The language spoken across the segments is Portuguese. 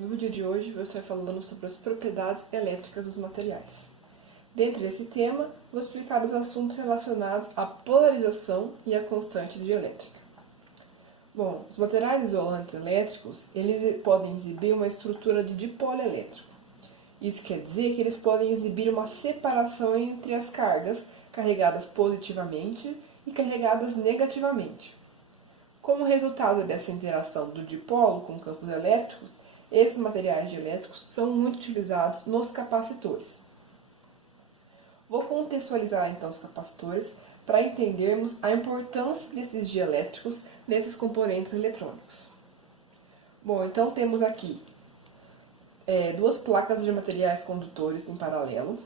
No vídeo de hoje vou estar falando sobre as propriedades elétricas dos materiais. Dentro desse tema, vou explicar os assuntos relacionados à polarização e à constante dielétrica. Bom, os materiais isolantes elétricos, eles podem exibir uma estrutura de dipolo elétrico. Isso quer dizer que eles podem exibir uma separação entre as cargas carregadas positivamente e carregadas negativamente. Como resultado dessa interação do dipolo com campos elétricos, esses materiais dielétricos são muito utilizados nos capacitores. Vou contextualizar então os capacitores para entendermos a importância desses dielétricos nesses componentes eletrônicos. Bom, então temos aqui duas placas de materiais condutores em paralelo.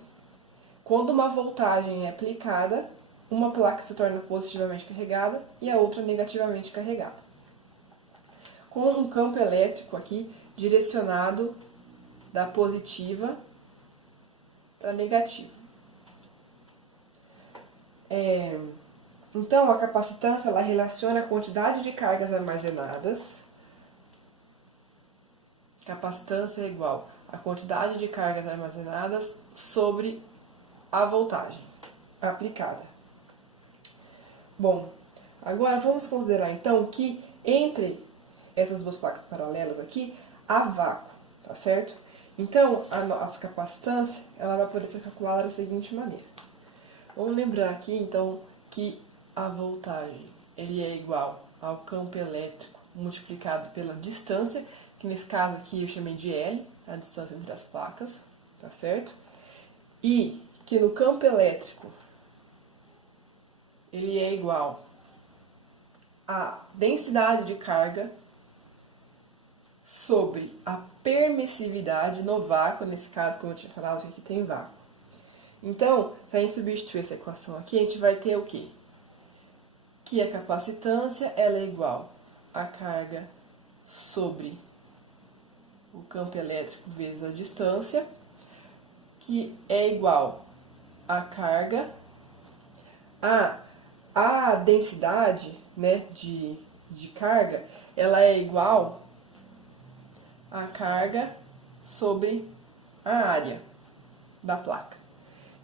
Quando uma voltagem é aplicada, uma placa se torna positivamente carregada e a outra negativamente carregada. Com um campo elétrico aqui direcionado da positiva para a negativa. Então, a capacitância ela relaciona a quantidade de cargas armazenadas. Capacitância é igual a quantidade de cargas armazenadas sobre a voltagem aplicada. Bom, agora vamos considerar então que entre essas duas placas paralelas aqui há vácuo, tá certo? Então, a nossa capacitância ela vai poder ser calculada da seguinte maneira. Vamos lembrar aqui então que a voltagem ele é igual ao campo elétrico multiplicado pela distância, que nesse caso aqui eu chamei de L, a distância entre as placas, tá certo? E que no campo elétrico ele é igual à densidade de carga sobre a permissividade no vácuo, nesse caso, como eu tinha falado, que aqui tem vácuo. Então, se a gente substituir essa equação aqui, a gente vai ter o quê? Que a capacitância ela é igual à carga sobre o campo elétrico vezes a distância, que é igual à carga, a densidade, né, de carga, ela é igual à carga sobre a área da placa.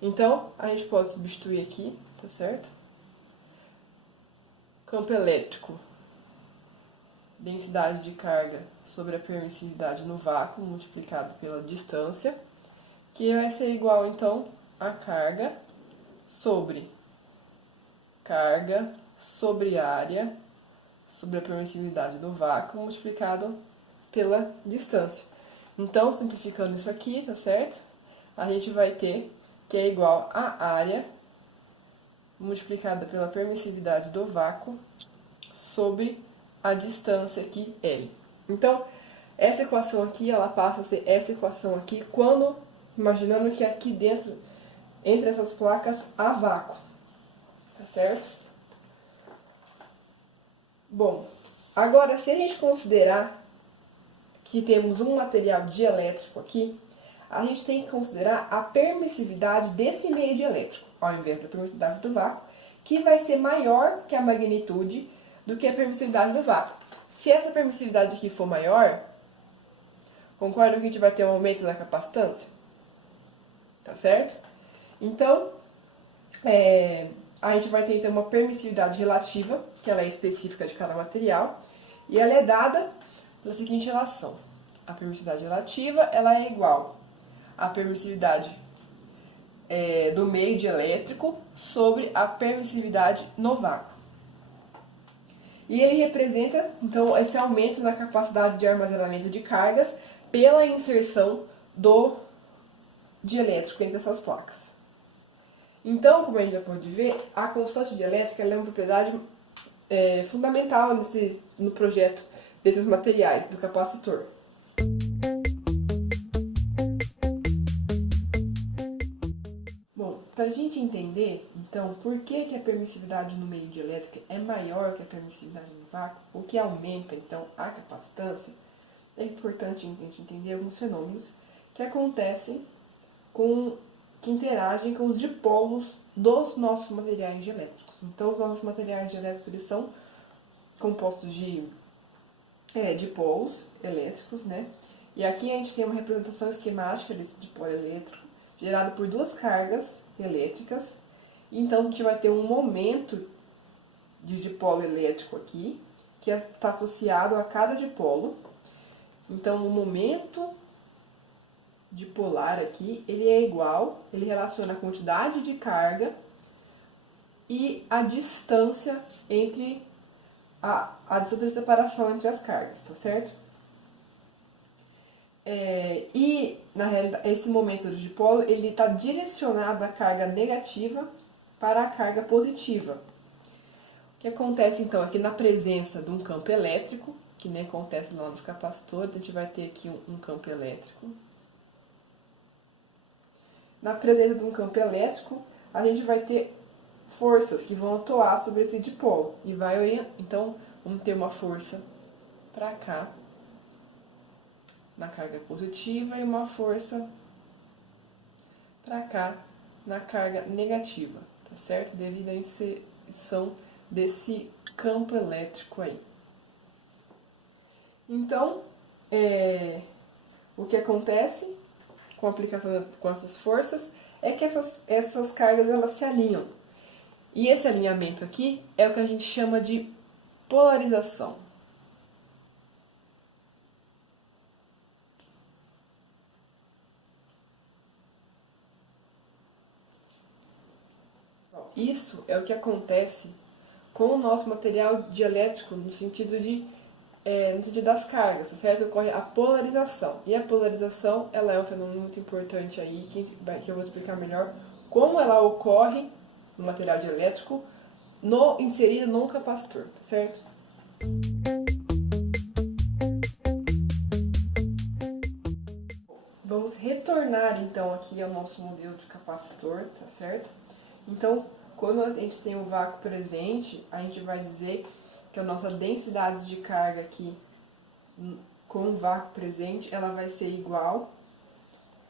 Então, a gente pode substituir aqui, tá certo? Campo elétrico, densidade de carga sobre a permissividade no vácuo, multiplicado pela distância, que vai ser igual, então, a carga sobre área sobre a permissividade do vácuo, multiplicado pela distância. Então, simplificando isso aqui, tá certo? A gente vai ter que é igual a área multiplicada pela permissividade do vácuo sobre a distância aqui, L. Então, essa equação aqui, ela passa a ser essa equação aqui, quando, imaginando que aqui dentro, entre essas placas, há vácuo. Tá certo? Bom, agora, se a gente considerar que temos um material dielétrico aqui, a gente tem que considerar a permissividade desse meio dielétrico, ao invés da permissividade do vácuo, que vai ser maior que a magnitude do que a permissividade do vácuo. Se essa permissividade aqui for maior, concorda que a gente vai ter um aumento da capacitância? Tá certo? Então, a gente vai ter então uma permissividade relativa, que ela é específica de cada material, e ela é dada pela seguinte relação. A permissividade relativa ela é igual à permissividade do meio dielétrico sobre a permissividade no vácuo. E ele representa, então, esse aumento na capacidade de armazenamento de cargas pela inserção do dielétrico entre essas placas. Então, como a gente já pode ver, a constante dielétrica ela é uma propriedade fundamental no projeto desses materiais, do capacitor. Bom, para a gente entender, então, por que a permissividade no meio dielétrico é maior que a permissividade no vácuo, o que aumenta, então, a capacitância, é importante a gente entender alguns fenômenos que acontecem que interagem com os dipolos dos nossos materiais dielétricos. Então, os nossos materiais dielétricos eles são compostos de dipolos elétricos, né? E aqui a gente tem uma representação esquemática desse dipolo elétrico, gerado por duas cargas elétricas. Então, a gente vai ter um momento de dipolo elétrico aqui, que está associado a cada dipolo. Então, o momento dipolar aqui, ele é igual, ele relaciona a quantidade de carga e a distância entre a distância de separação entre as cargas, tá certo? E, na realidade, esse momento do dipolo, ele está direcionado a carga negativa para a carga positiva. O que acontece, então, aqui na presença de um campo elétrico, que nem acontece lá nos capacitores, a gente vai ter aqui um campo elétrico. Na presença de um campo elétrico, a gente vai ter forças que vão atuar sobre esse dipolo. E então, vamos ter uma força para cá, na carga positiva, e uma força para cá, na carga negativa, tá certo? Devido à inserção desse campo elétrico aí. Então, o que acontece com a aplicação com essas forças é que essas cargas elas se alinham. E esse alinhamento aqui é o que a gente chama de polarização. Isso é o que acontece com o nosso material dielétrico no sentido das cargas, certo? Ocorre a polarização. E a polarização, ela é um fenômeno muito importante aí, que eu vou explicar melhor como ela ocorre no material dielétrico inserido num capacitor, certo? Vamos retornar então aqui ao nosso modelo de capacitor, tá certo? Então, quando a gente tem o vácuo presente, a gente vai dizer que a nossa densidade de carga aqui com o vácuo presente, ela vai ser igual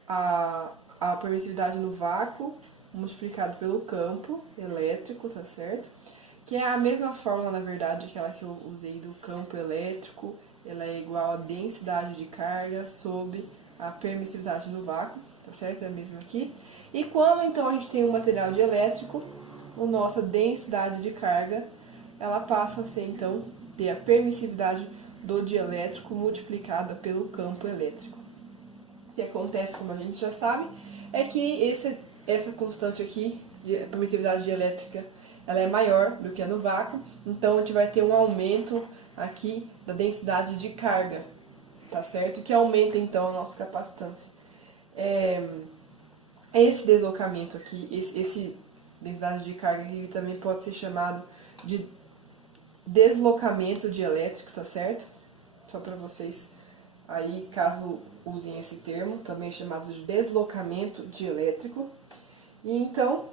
à permissividade no vácuo multiplicado pelo campo elétrico, tá certo? Que é a mesma fórmula, na verdade, aquela que eu usei do campo elétrico, ela é igual à densidade de carga sobre a permissividade no vácuo, tá certo? É a mesma aqui. E quando então a gente tem um material dielétrico, a nossa densidade de carga, ela passa a ser então ter a permissividade do dielétrico multiplicada pelo campo elétrico. O que acontece, como a gente já sabe, é que essa constante aqui, a permissividade dielétrica, ela é maior do que a no vácuo, então a gente vai ter um aumento aqui da densidade de carga, tá certo? Que aumenta então a nossa capacitância. Esse deslocamento aqui, esse densidade de carga aqui também pode ser chamado de deslocamento dielétrico, tá certo? Só para vocês aí, caso usem esse termo, também chamado de deslocamento dielétrico. E então,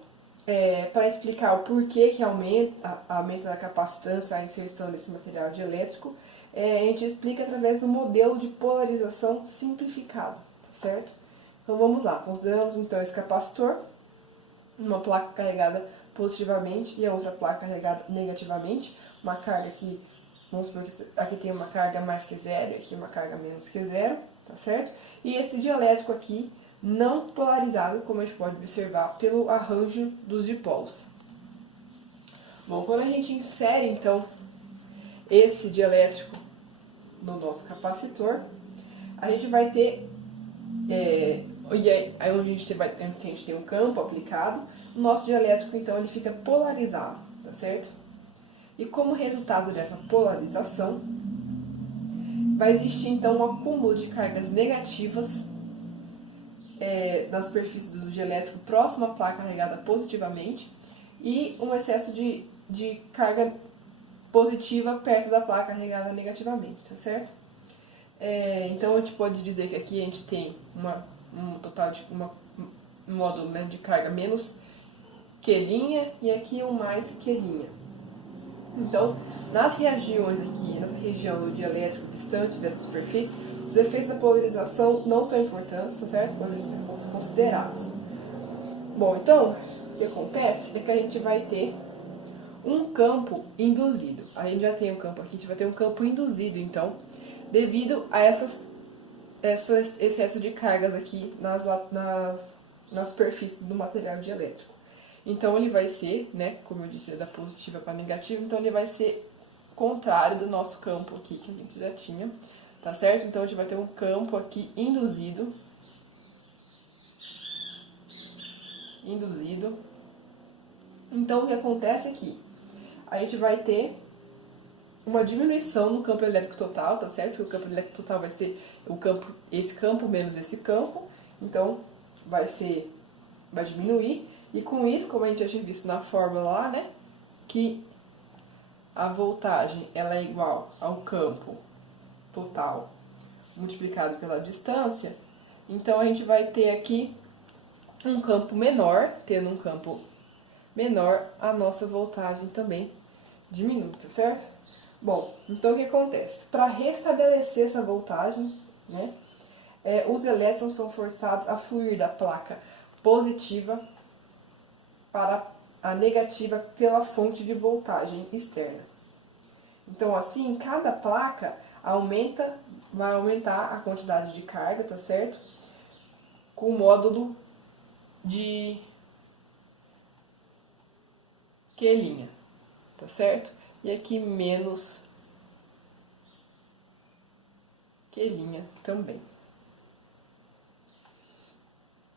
para explicar o porquê que aumenta a capacitância, a inserção desse material dielétrico, a gente explica através do modelo de polarização simplificado, tá certo? Então vamos lá, consideramos então esse capacitor, uma placa carregada positivamente e a outra placa carregada negativamente, uma carga aqui, vamos supor que aqui tem uma carga mais que zero e aqui uma carga menos que zero, tá certo? E esse dielétrico aqui não polarizado, como a gente pode observar pelo arranjo dos dipolos. Bom, quando a gente insere então esse dielétrico no nosso capacitor, a gente vai ter aí onde a gente tem um campo aplicado, o nosso dielétrico então ele fica polarizado, tá certo? E como resultado dessa polarização, vai existir então um acúmulo de cargas negativas na superfície do dielétrico próximo à placa carregada positivamente e um excesso de carga positiva perto da placa carregada negativamente, tá certo? Então a gente pode dizer que aqui a gente tem um total de um módulo de carga menos Q' e aqui um mais Q'. Então, nas regiões aqui, nessa região do dielétrico distante dessa superfície, os efeitos da polarização não são importantes, tá certo? Podem ser considerados. Bom, então, o que acontece é que a gente vai ter um campo induzido. A gente já tem um campo aqui, a gente vai ter um campo induzido, então, devido a esse excesso de cargas aqui na superfície do material dielétrico. Então, ele vai ser, né, como eu disse, da positiva para negativa, então ele vai ser contrário do nosso campo aqui, que a gente já tinha, tá certo? Então, a gente vai ter um campo aqui induzido. Então, o que acontece aqui? A gente vai ter uma diminuição no campo elétrico total, tá certo? Porque o campo elétrico total vai ser esse campo menos esse campo. Então, vai diminuir. E com isso, como a gente já tinha visto na fórmula lá, né? Que a voltagem ela é igual ao campo total multiplicado pela distância. Então, a gente vai ter aqui um campo menor, tendo um campo menor, a nossa voltagem também diminui, tá certo? Bom, então o que acontece? Para restabelecer essa voltagem, né, os elétrons são forçados a fluir da placa positiva para a negativa pela fonte de voltagem externa. Então, assim, cada placa vai aumentar a quantidade de carga, tá certo? Com o módulo de Q', tá certo? E aqui menos Q' também.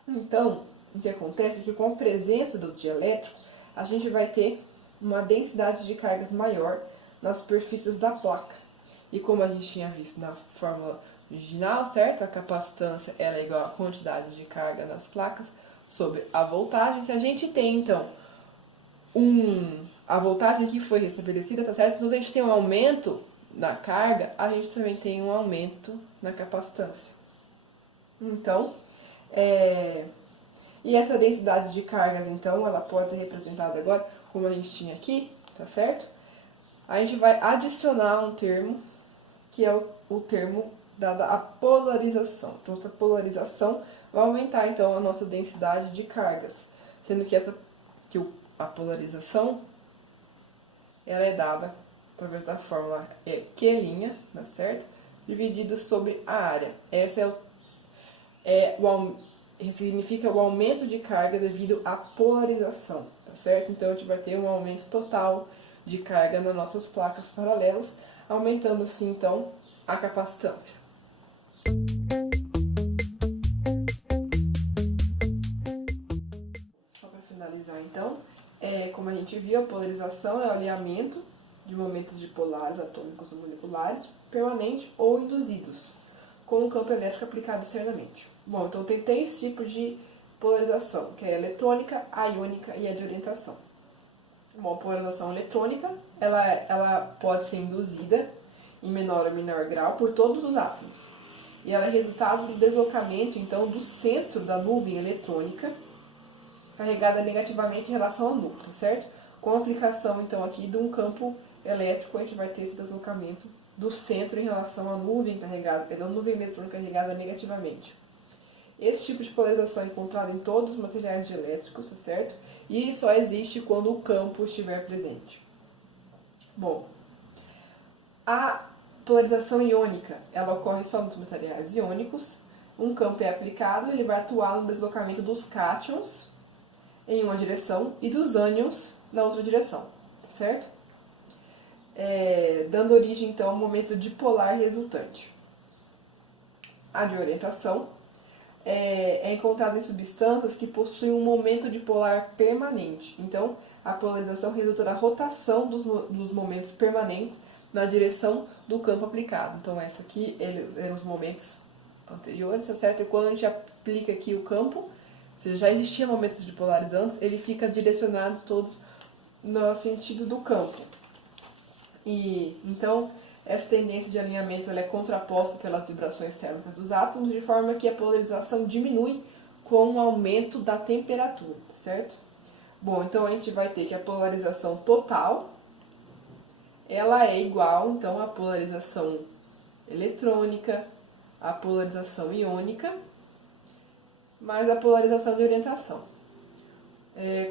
Então, o que acontece é que com a presença do dielétrico, a gente vai ter uma densidade de cargas maior nas superfícies da placa. E como a gente tinha visto na fórmula original, certo? A capacitância ela é igual à quantidade de carga nas placas sobre a voltagem. Se a gente tem, então, a voltagem que foi restabelecida, tá certo? Então, se a gente tem um aumento na carga, a gente também tem um aumento na capacitância. Então, e essa densidade de cargas, então, ela pode ser representada agora, como a gente tinha aqui, tá certo? A gente vai adicionar um termo, que é o termo dada a polarização. Então, essa polarização vai aumentar, então, a nossa densidade de cargas, sendo que a polarização ela é dada através da fórmula Q', tá certo? Dividido sobre a área. Essa significa o aumento de carga devido à polarização, tá certo? Então, a gente vai ter um aumento total de carga nas nossas placas paralelas, aumentando assim, então, a capacitância. Só para finalizar, então, como a gente viu, a polarização é o alinhamento de momentos dipolares atômicos ou moleculares permanentes ou induzidos, com o campo elétrico aplicado externamente. Bom, então tem 3 tipos de polarização, que é a eletrônica, a iônica e a de orientação. Bom, a polarização eletrônica, ela pode ser induzida em menor ou menor grau por todos os átomos. E ela é resultado do deslocamento, então, do centro da nuvem eletrônica, carregada negativamente em relação ao núcleo, tá certo? Com a aplicação, então, aqui de um campo elétrico, a gente vai ter esse deslocamento do centro em relação à nuvem carregada, da nuvem eletrônica carregada negativamente. Esse tipo de polarização é encontrado em todos os materiais dielétricos, tá certo? E só existe quando o campo estiver presente. Bom, a polarização iônica, ela ocorre só nos materiais iônicos. Um campo é aplicado, ele vai atuar no deslocamento dos cátions em uma direção e dos ânions na outra direção, tá certo? Dando origem, então, ao momento dipolar resultante. A de orientação é encontrada em substâncias que possuem um momento dipolar permanente. Então, a polarização resulta da rotação dos momentos permanentes na direção do campo aplicado. Então, essa aqui eram os momentos anteriores, tá certo? E quando a gente aplica aqui o campo, ou seja, já existiam momentos dipolarizantes, ele fica direcionado todos no sentido do campo. E, então, essa tendência de alinhamento ela é contraposta pelas vibrações térmicas dos átomos, de forma que a polarização diminui com o aumento da temperatura, certo? Bom, então a gente vai ter que a polarização total, ela é igual, então, à polarização eletrônica, à polarização iônica, mais a polarização de orientação.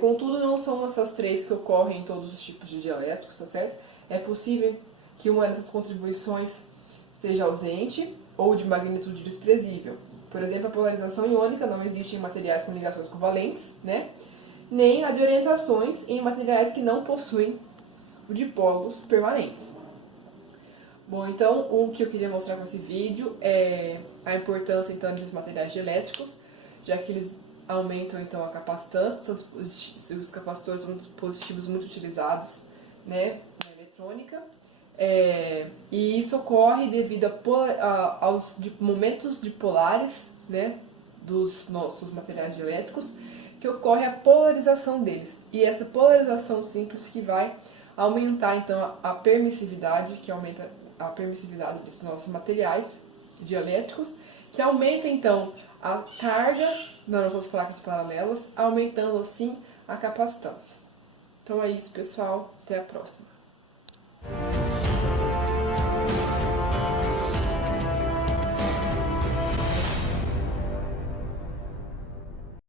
Contudo, não são essas 3 que ocorrem em todos os tipos de dielétricos, tá certo? É possível que uma dessas contribuições seja ausente ou de magnitude desprezível. Por exemplo, a polarização iônica não existe em materiais com ligações covalentes, né? Nem a de orientações em materiais que não possuem dipólos permanentes. Bom, então o que eu queria mostrar com esse vídeo é a importância então desses materiais dielétricos, já que eles aumentam então a capacitância, os capacitores são dispositivos muito utilizados, né, na eletrônica, e isso ocorre devido aos momentos dipolares, né, dos nossos materiais dielétricos, que ocorre a polarização deles. E essa polarização simples que vai aumentar então a permissividade, que aumenta a permissividade desses nossos materiais dielétricos, que aumenta então a carga nas nossas placas paralelas, aumentando assim a capacitância. Então é isso, pessoal. Até a próxima.